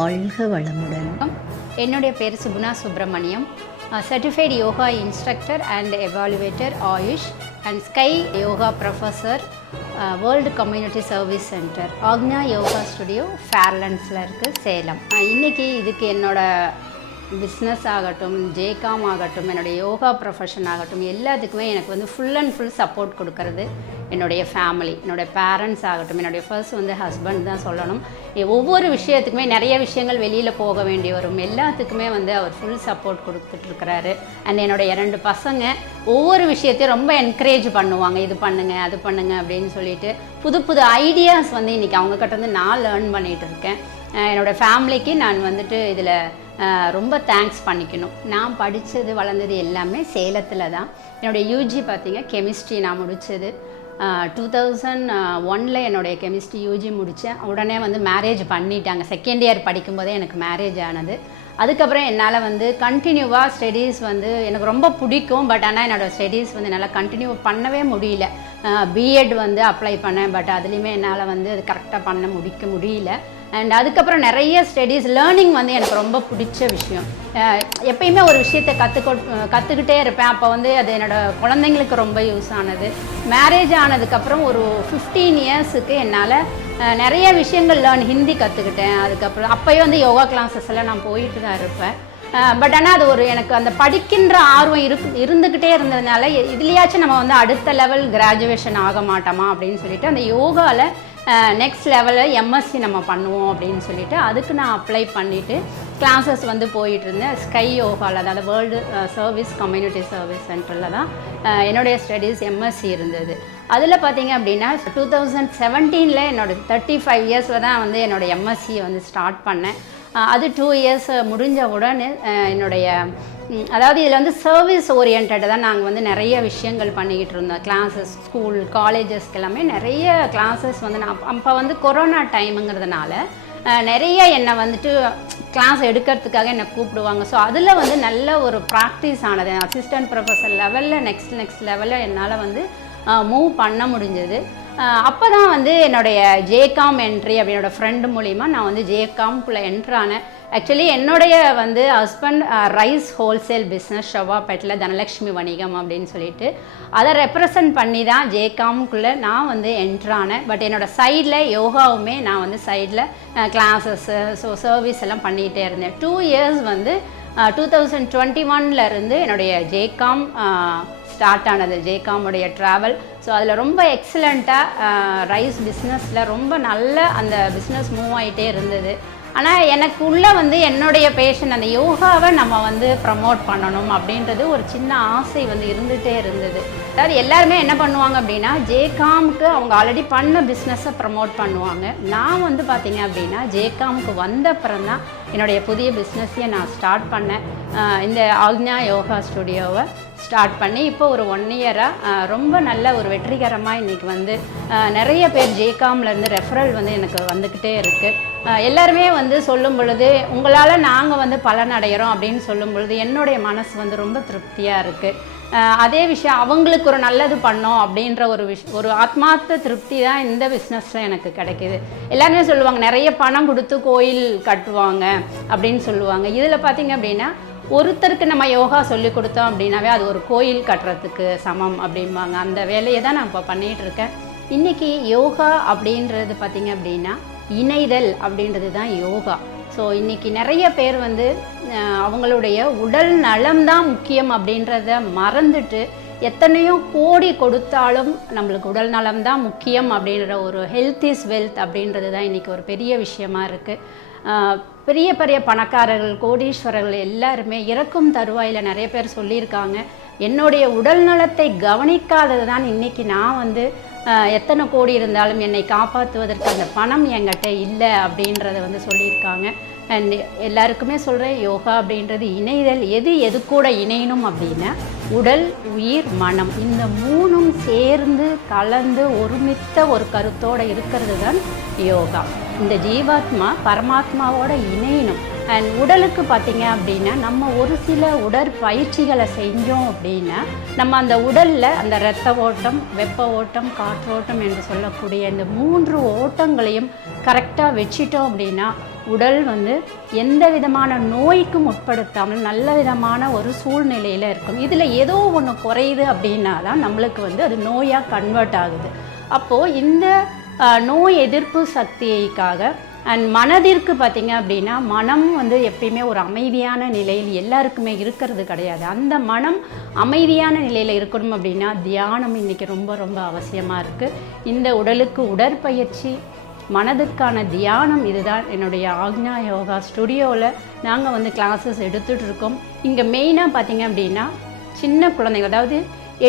வாழ்க வளமுடன். என்னுடைய பேர் Suguna Subramaniam, certified yoga instructor and evaluator AYUSH and SKY yoga professor, world community service centre, Aagnya yoga studio ஃபேர்லண்ட்ஸில் இருக்குது, சேலம். இன்றைக்கி இதுக்கு என்னோடய பிஸ்னஸ் ஆகட்டும், ஜேகாம் ஆகட்டும், என்னுடைய யோகா ப்ரொஃபஷன் ஆகட்டும், எல்லாத்துக்குமே எனக்கு வந்து ஃபுல் அண்ட் ஃபுல் சப்போர்ட் கொடுக்கறது என்னுடைய ஃபேமிலி, என்னுடைய பேரண்ட்ஸ் ஆகட்டும். என்னுடைய ஃபர்ஸ்ட் வந்து ஹஸ்பண்ட் தான் சொல்லணும். ஒவ்வொரு விஷயத்துக்குமே நிறைய விஷயங்கள் வெளியில் போக வேண்டி வரும், எல்லாத்துக்குமே வந்து அவர் ஃபுல் சப்போர்ட் கொடுத்துட்ருக்கிறாரு. அண்ட் என்னுடைய 2 பசங்க ஒவ்வொரு விஷயத்தையும் ரொம்ப என்கரேஜ் பண்ணுவாங்க, இது பண்ணுங்கள் அது பண்ணுங்கள் அப்படின்னு சொல்லிட்டு. புது புது ஐடியாஸ் வந்து இன்றைக்கி அவங்கக்கிட்ட வந்து நான் லேர்ன் பண்ணிகிட்டு இருக்கேன். என்னோடய ஃபேமிலிக்கு நான் வந்துட்டு இதில் ரொம்ப தேங்க்ஸ் பண்ணிக்கணும். நான் படித்தது வளர்ந்தது எல்லாமே சேலத்தில் தான். என்னுடைய யூஜி பார்த்திங்க கெமிஸ்ட்ரி நான் முடித்தது 2001 என்னுடைய கெமிஸ்ட்ரி யூஜி முடித்தேன். உடனே வந்து மேரேஜ் பண்ணிட்டாங்க. செகண்ட் இயர் படிக்கும்போதே எனக்கு மேரேஜ் ஆனது. அதுக்கப்புறம் என்னால் வந்து கண்டினியூவாக ஸ்டடீஸ் வந்து எனக்கு ரொம்ப பிடிக்கும். பட் ஆனால் என்னோடய ஸ்டடீஸ் வந்து என்னால் கண்டினியூ பண்ணவே முடியல. பிஎட் வந்து அப்ளை பண்ணேன், பட் அதுலேயுமே என்னால் வந்து அது கரெக்டாக முடிக்க முடியல. அண்ட் அதுக்கப்புறம் நிறைய ஸ்டடீஸ் லேர்னிங் வந்து எனக்கு ரொம்ப பிடிச்ச விஷயம். எப்பயுமே ஒரு விஷயத்தை கற்றுக்கிட்டே இருப்பேன். அப்போ வந்து அது என்னோடய குழந்தைங்களுக்கு ரொம்ப யூஸ் ஆனது. மேரேஜ் ஆனதுக்கப்புறம் ஒரு 15 இயர்ஸுக்கு என்னால் நிறைய விஷயங்கள் ஹிந்தி கற்றுக்கிட்டேன். அதுக்கப்புறம் அப்போயே வந்து யோகா கிளாஸஸ் எல்லாம் நான் போயிட்டு தான் இருப்பேன். பட் ஆனால் அது ஒரு எனக்கு அந்த படிக்கின்ற ஆர்வம் இருந்துக்கிட்டே இருந்ததுனால இதுலையாச்சும் நம்ம வந்து அடுத்த லெவல் கிராஜுவேஷன் ஆக மாட்டோமா அப்படின்னு சொல்லிட்டு அந்த யோகாவில் நெக்ஸ்ட் லெவலில் எம்எஸ்சி நம்ம பண்ணுவோம் அப்படின்னு சொல்லிட்டு அதுக்கு நான் அப்ளை பண்ணிவிட்டு கிளாஸஸ் வந்து போயிட்டு இருந்தேன். ஸ்கை யோகாவில், அதாவது வேர்ல்டு சர்வீஸ் கம்யூனிட்டி சர்வீஸ் சென்டரில் தான் என்னுடைய ஸ்டடீஸ் எம்எஸ்சி இருந்தது. அதில் பார்த்திங்க அப்படின்னா 2017 என்னோடய 35 இயர்ஸில் தான் வந்து என்னோடய எம்எஸ்சியை வந்து ஸ்டார்ட் பண்ணேன். அது 2 இயர்ஸ் முடிஞ்ச உடனே என்னுடைய அதாவது இதில் வந்து சர்வீஸ் ஓரியன்டாக தான் நாங்கள் வந்து நிறைய விஷயங்கள் பண்ணிக்கிட்டு இருந்தோம். கிளாஸஸ், ஸ்கூல், காலேஜஸ்க்கு எல்லாமே நிறைய கிளாஸஸ் வந்து நான் அப்போ வந்து கொரோனா டைமுங்கிறதுனால நிறைய என்னை வந்துட்டு கிளாஸ் எடுக்கிறதுக்காக என்னை கூப்பிடுவாங்க. ஸோ அதில் வந்து நல்ல ஒரு ப்ராக்டிஸ் ஆனது. அசிஸ்டன்ட் ப்ரொஃபஸர் லெவலில் நெக்ஸ்ட் லெவலில் என்னால் வந்து மூவ் பண்ண முடிஞ்சது. அப்போ தான் வந்து என்னுடைய ஜேகாம் என்ட்ரி அப்படின்னோட ஃப்ரெண்டு மூலிமா நான் வந்து ஜேகாம்குள்ளே என்ட்ரானேன். ஆக்சுவலி என்னுடைய வந்து ஹஸ்பண்ட் ரைஸ் ஹோல்சேல் பிஸ்னஸ் ஷவாப்பேட்டில் தனலக்ஷ்மி வணிகம் அப்படின்னு சொல்லிட்டு அதை ரெப்ரசன்ட் பண்ணி தான் ஜேகாம்குள்ளே நான் வந்து என்ட்ரானேன். பட் என்னோடய சைடில் யோகாவுமே நான் வந்து சைடில் கிளாஸஸ்ஸு சர்வீஸ் எல்லாம் பண்ணிகிட்டே இருந்தேன். 2 இயர்ஸ் வந்து 2021 இருந்து என்னுடைய ஜேகாம் ஸ்டார்ட் ஆனது, ஜேகாமுடைய ட்ராவல். ஸோ அதில் ரொம்ப எக்ஸலண்ட்டாக ரைஸ் பிஸ்னஸில் ரொம்ப நல்ல அந்த பிஸ்னஸ் மூவ் ஆகிட்டே இருந்தது. ஆனால் எனக்குள்ளே வந்து என்னுடைய பேஷன் அந்த யோகாவை நம்ம வந்து ப்ரமோட் பண்ணணும் அப்படின்றது ஒரு சின்ன ஆசை வந்து இருந்துகிட்டே இருந்தது. அதாவது எல்லாருமே என்ன பண்ணுவாங்க அப்படின்னா ஜேகாமுக்கு அவங்க ஆல்ரெடி பண்ண பிஸ்னஸை ப்ரமோட் பண்ணுவாங்க. நான் வந்து பார்த்திங்க அப்படின்னா ஜேகாமுக்கு வந்த அப்புறம் தான் என்னுடைய புதிய பிஸ்னஸையை நான் ஸ்டார்ட் பண்ணேன். இந்த ஆக்ஞா யோகா ஸ்டுடியோவை ஸ்டார்ட் பண்ணி இப்போ ஒரு 1 இயராக ரொம்ப நல்ல ஒரு வெற்றிகரமாக இன்றைக்கி வந்து நிறைய பேர் ஜேகாம்லேருந்து ரெஃபரல் வந்து எனக்கு வந்துக்கிட்டே இருக்குது. எல்லாருமே வந்து சொல்லும் பொழுது உங்களால் நாங்கள் வந்து பலன் அடைகிறோம் அப்படின்னு சொல்லும் பொழுது என்னுடைய மனசு வந்து ரொம்ப திருப்தியாக இருக்குது. அதே விஷயம் அவங்களுக்கு ஒரு நல்லது பண்ணோம் அப்படின்ற ஒரு ஆத்மார்த்த திருப்தி தான் இந்த பிஸ்னஸில் எனக்கு கிடைக்கிது. எல்லாருமே சொல்லுவாங்க நிறைய பணம் கொடுத்து கோயில் கட்டுவாங்க அப்படின்னு சொல்லுவாங்க. இதில் பார்த்திங்க அப்படின்னா ஒருத்தருக்கு நம்ம யோகா சொல்லி கொடுத்தோம் அப்படின்னாவே அது ஒரு கோயில் கட்டுறதுக்கு சமம் அப்படிம்பாங்க. அந்த வேலையை தான் நான் இப்போ பண்ணிகிட்ருக்கேன். இன்றைக்கி யோகா அப்படின்றது பார்த்திங்க அப்படின்னா இணைதல் அப்படின்றது தான் யோகா. ஸோ இன்றைக்கி நிறைய பேர் வந்து அவங்களுடைய உடல் நலம்தான் முக்கியம் அப்படின்றத மறந்துட்டு எத்தனையோ கோடி கொடுத்தாலும் நம்மளுக்கு உடல் நலம் தான் முக்கியம் அப்படின்ற ஒரு ஹெல்த் இஸ் வெல்த் அப்படின்றது தான் இன்றைக்கி ஒரு பெரிய விஷயமா இருக்குது. பெரிய பெரிய பணக்காரர்கள், கோடீஸ்வரர்கள் எல்லாருமே இறக்கும் தருவாயில் நிறைய பேர் சொல்லியிருக்காங்க, என்னுடைய உடல் நலத்தை கவனிக்காதது தான் இன்றைக்கி நான் வந்து எத்தனை கோடி இருந்தாலும் என்னை காப்பாற்றுவதற்கு அந்த பணம் என்கிட்ட இல்லை அப்படின்றத வந்து சொல்லியிருக்காங்க. அண்ட் எல்லாருக்குமே சொல்கிறேன், யோகா அப்படின்றது இணைதல். எது கூட இணையணும் அப்படின்னா உடல், உயிர், மனம், இந்த 3ம் சேர்ந்து கலந்து ஒருமித்த ஒரு கருத்தோடு இருக்கிறது தான் யோகா. இந்த ஜீவாத்மா பரமாத்மாவோட இணையணும். அண்ட் உடலுக்கு பார்த்திங்க அப்படின்னா நம்ம ஒரு சில உடற்பயிற்சிகளை செஞ்சோம் அப்படின்னா நம்ம அந்த உடலில் அந்த இரத்த ஓட்டம், வெப்ப ஓட்டம், காற்றோட்டம் என்று சொல்லக்கூடிய இந்த 3 ஓட்டங்களையும் கரெக்டாக வச்சிட்டோம் அப்படின்னா உடல் வந்து எந்த விதமான நோய்க்கும் உட்படுத்தாமல் நல்ல விதமான ஒரு சூழ்நிலையில் இருக்கும். இதில் ஏதோ ஒன்று குறையுது அப்படின்னா தான் நம்மளுக்கு வந்து அது நோயாக கன்வெர்ட் ஆகுது. அப்போது இந்த நோய் எதிர்ப்பு சக்திக்காக அண்ட் மனதிற்கு பார்த்திங்க அப்படின்னா மனம் வந்து எப்பயுமே ஒரு அமைதியான நிலையில் எல்லாருக்குமே இருக்கிறது கிடையாது. அந்த மனம் அமைதியான நிலையில் இருக்கணும் அப்படின்னா தியானம் இன்றைக்கி ரொம்ப ரொம்ப அவசியமாக இருக்குது. இந்த உடலுக்கு உடற்பயிற்சி, மனதுக்கான தியானம், இதுதான் என்னுடைய ஆக்ஞா யோகா ஸ்டுடியோவில் நாங்கள் வந்து கிளாஸஸ் எடுத்துகிட்டு இருக்கோம். இங்கே மெயினாக பார்த்திங்க அப்படின்னா சின்ன குழந்தைங்க, அதாவது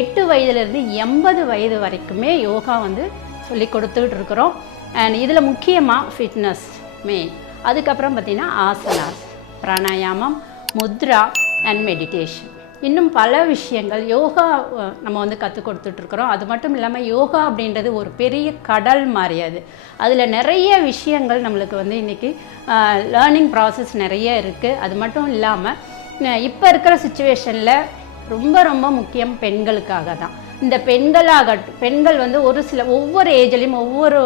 8 வயதுலேருந்து 80 வயது வரைக்குமே யோகா வந்து சொல்லி கொடுத்துக்கிட்டு இருக்கிறோம். அண்ட் இதில் முக்கியமாக ஃபிட்னஸ் மெயின், அதுக்கப்புறம் பார்த்திங்கன்னா ஆசனாஸ், பிராணாயாமம், முத்ரா அண்ட் மெடிடேஷன், இன்னும் பல விஷயங்கள் யோகா நம்ம வந்து கற்றுக் கொடுத்துட்ருக்குறோம். அது மட்டும் இல்லாமல் யோகா அப்படின்றது ஒரு பெரிய கடல் மாதிரி. அதில் நிறைய விஷயங்கள் நம்மளுக்கு வந்து இன்றைக்கி லேர்னிங் ப்ராசஸ் நிறைய இருக்குது. அது மட்டும் இல்லாமல் இப்போ இருக்கிற சுச்சுவேஷனில் ரொம்ப ரொம்ப முக்கியம் பெண்களுக்காக தான். இந்த பெண்கள் வந்து ஒவ்வொரு ஏஜ்லேயும் ஒவ்வொரு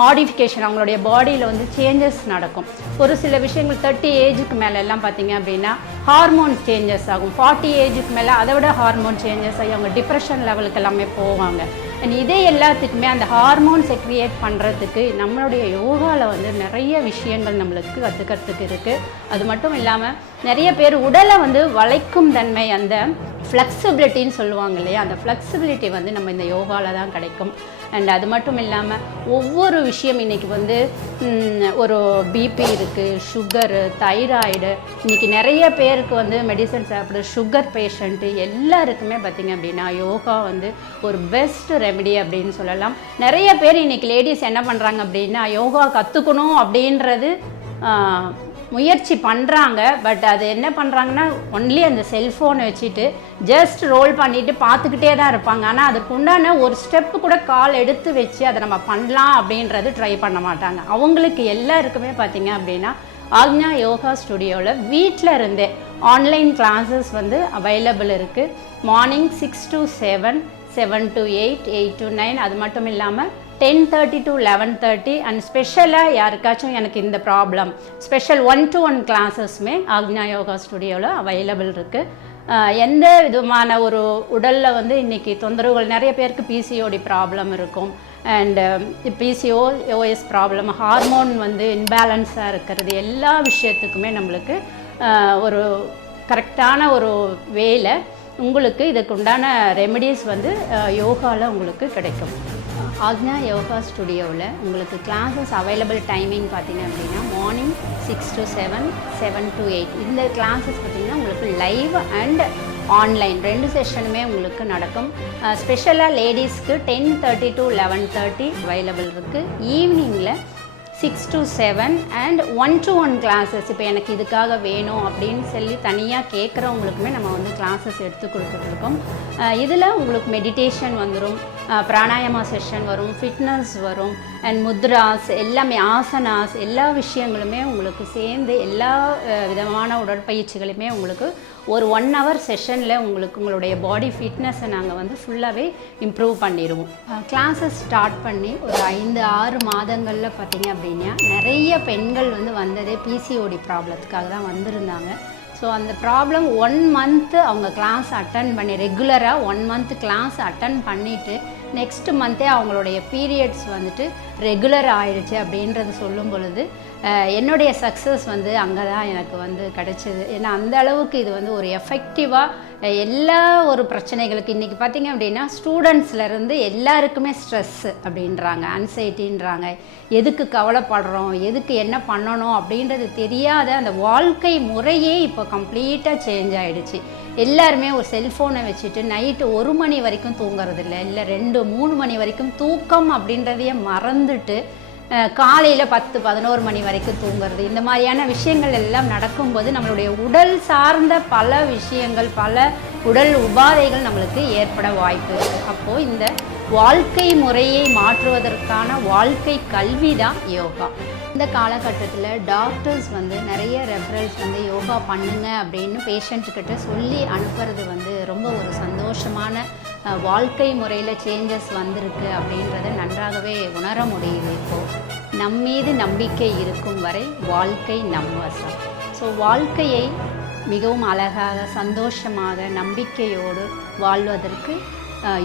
மாடிஃபிகேஷன் அவங்களுடைய பாடியில் வந்து சேஞ்சஸ் நடக்கும். ஒரு சில விஷயங்கள் 30 ஏஜுக்கு மேலே எல்லாம் பார்த்திங்க அப்படின்னா ஹார்மோன்ஸ் சேஞ்சஸ் ஆகும். 40 ஏஜுக்கு மேலே அதை விட ஹார்மோன் சேஞ்சஸ் ஆகி அவங்க டிப்ரெஷன் லெவலுக்கு எல்லாமே போவாங்க. அண்ட் இதே எல்லாத்துக்குமே அந்த ஹார்மோன்ஸை க்ரியேட் பண்ணுறதுக்கு நம்மளுடைய யோகாவில் வந்து நிறைய விஷயங்கள் நம்மளுக்கு கற்றுக்கிறதுக்கு இருக்குது. அது மட்டும் இல்லாமல் நிறைய பேர் உடலை வந்து வளைக்கும் தன்மை, அந்த ஃப்ளெக்சிபிலிட்டின்னு சொல்லுவாங்க இல்லையா, அந்த ஃப்ளெக்சிபிலிட்டி வந்து நம்ம இந்த யோகாவில் தான் கிடைக்கும். அண்ட் அது மட்டும் இல்லாமல் ஒவ்வொரு விஷயம் இன்றைக்கி வந்து ஒரு பிபி இருக்குது, சுகரு, தைராய்டு, இன்றைக்கி நிறைய பேருக்கு வந்து மெடிசன் சாப்பிட்ற சுகர் பேஷண்ட்டு எல்லாருக்குமே பார்த்திங்க அப்படின்னா யோகா வந்து ஒரு பெஸ்ட் ரெமெடி அப்படின்னு சொல்லலாம். நிறைய பேர் இன்றைக்கி லேடிஸ் என்ன பண்ணுறாங்க அப்படின்னா யோகா கற்றுக்கணும் அப்படின்றது முயற்சி பண்ணுறாங்க. பட் அது என்ன பண்ணுறாங்கன்னா ஒன்லி அந்த செல்ஃபோனை வச்சுட்டு ஜஸ்ட் ரோல் பண்ணிவிட்டு பார்த்துக்கிட்டே தான் இருப்பாங்க. ஆனால் அதுக்கு உண்டான ஒரு ஸ்டெப்பு கூட கால் எடுத்து வச்சு அதை நம்ம பண்ணலாம் அப்படின்றது ட்ரை பண்ண மாட்டாங்க. அவங்களுக்கு எல்லாருக்குமே பார்த்திங்க அப்படின்னா ஆக்ஞா யோகா ஸ்டுடியோவில் வீட்டில் இருந்தே ஆன்லைன் கிளாஸஸ் வந்து அவைலபிள் இருக்குது. மார்னிங் 6 to 7, 7 to 8, 8 to 9, அது மட்டும் இல்லாமல் 10:30 to 11:30. அண்ட் ஸ்பெஷலாக யாருக்காச்சும் எனக்கு இந்த ப்ராப்ளம் ஸ்பெஷல் 1-to-1 கிளாஸஸ்மே ஆக்ஞா யோகா ஸ்டுடியோவில் அவைலபிள் இருக்குது. எந்த விதமான ஒரு உடலில் வந்து இன்றைக்கி தொந்தரவுகள், நிறைய பேருக்கு பிசிஓடி ப்ராப்ளம் இருக்கும். அண்டு பிசிஓஎஸ் ப்ராப்ளம், ஹார்மோன் வந்து இன்பேலன்ஸாக இருக்கிறது, எல்லா விஷயத்துக்குமே நம்மளுக்கு ஒரு கரெக்டான ஒரு வேலை உங்களுக்கு இதுக்கு உண்டான ரெமெடிஸ் வந்து யோகாவில் உங்களுக்கு கிடைக்கும். ஆக்ஞா யோகா ஸ்டுடியோவில் உங்களுக்கு கிளாஸஸ் அவைலபிள் டைமிங் பார்த்திங்க அப்படின்னா மார்னிங் 6 to 7, 7 to 8. இந்த கிளாஸஸ் பார்த்திங்கன்னா உங்களுக்கு லைவ் அண்ட் ஆன்லைன் 2 செஷனுமே உங்களுக்கு நடக்கும். ஸ்பெஷலாக லேடிஸ்க்கு 10:30 to 11:30 அவைலபிள் இருக்குது. ஈவினிங்கில் 6 to 7 அண்ட் 1-to-1 கிளாஸஸ். இப்போ எனக்கு இதுக்காக வேணும் அப்படின்னு சொல்லி தனியாக கேட்குறவங்களுக்குமே நம்ம வந்து கிளாஸஸ் எடுத்து கொடுத்துட்ருக்கோம். இதில் உங்களுக்கு மெடிடேஷன் வந்துடும், பிராணாயாமா செஷன் வரும், ஃபிட்னஸ் வரும், அண்ட் முத்ராஸ், எல்லாமே ஆசனாஸ், எல்லா விஷயங்களுமே உங்களுக்கு சேர்ந்து எல்லா விதமான உடற்பயிற்சிகளுமே உங்களுக்கு ஒரு 1 hour செஷனில் உங்களுடைய பாடி ஃபிட்னஸை நாங்கள் வந்து ஃபுல்லாகவே இம்ப்ரூவ் பண்ணிடுவோம். கிளாஸஸ் ஸ்டார்ட் பண்ணி ஒரு 5-6 மாதங்களில் பார்த்திங்க அப்படின்னா நிறைய பெண்கள் வந்து வந்ததே பிசிஓடி ப்ராப்ளத்துக்காக தான் வந்திருந்தாங்க. ஸோ அந்த ப்ராப்ளம் 1 month அவங்க கிளாஸ் அட்டன் பண்ணி ரெகுலராக 1 month கிளாஸ் அட்டன் பண்ணிவிட்டு நெக்ஸ்ட் மந்த்தே அவங்களுடைய பீரியட்ஸ் வந்துட்டு ரெகுலர் ஆயிடுச்சு அப்படின்றது சொல்லும் பொழுது என்னுடைய சக்ஸஸ் வந்து அங்கே தான் எனக்கு வந்து கிடைச்சிது. ஏன்னா அந்த அளவுக்கு இது வந்து ஒரு எஃபெக்டிவாக எல்லா ஒரு பிரச்சனைகளுக்கு இன்றைக்கி பார்த்திங்க அப்படின்னா ஸ்டூடெண்ட்ஸ்லேருந்து எல்லாருக்குமே ஸ்ட்ரெஸ்ஸு அப்படின்றாங்க, அன்சைட்டின்றாங்க, எதுக்கு கவலைப்படுறோம், எதுக்கு என்ன பண்ணணும் அப்படின்றது தெரியாத அந்த வாழ்க்கை முறையே இப்போ கம்ப்ளீட்டாக சேஞ்ச் ஆகிடுச்சு. எல்லாருமே ஒரு செல்ஃபோனை வச்சுட்டு நைட்டு 1 மணி வரைக்கும் தூங்குறதில்ல, இல்லை 2-3 மணி வரைக்கும் தூக்கம் அப்படின்றதையே மறந்துட்டு காலையில் 10-11 மணி வரைக்கும் தூங்குறது, இந்த மாதிரியான விஷயங்கள் எல்லாம் நடக்கும்போது நம்மளுடைய உடல் சார்ந்த பல விஷயங்கள், பல உடல் உபாதைகள் நம்மளுக்கு ஏற்பட வாய்ப்பு இருக்குது. அப்போது இந்த வாழ்க்கை முறையை மாற்றுவதற்கான வாழ்க்கை கல்வி தான் யோகா. இந்த காலகட்டத்தில் டாக்டர்ஸ் வந்து நிறைய ரெஃபரல்ஸ் வந்து யோகா பண்ணுங்க அப்படின்னு பேஷண்ட்டுக்கிட்ட சொல்லி அனுப்புறது வந்து ரொம்ப ஒரு சந்தோஷமான வாழ்க்கை முறையில் சேஞ்சஸ் வந்திருக்கு அப்படின்றத நன்றாகவே உணர முடியுது. இப்போது நம்மீது நம்பிக்கை இருக்கும் வரை வாழ்க்கை நம் வசம். ஸோ வாழ்க்கையை மிகவும் அழகாக சந்தோஷமாக நம்பிக்கையோடு வாழ்வதற்கு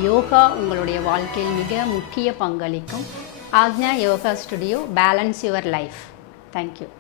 யோகா உங்களுடைய வாழ்க்கையில் மிக முக்கிய பங்களிக்கும். Ajna yoga studio, balance your life. Thank you.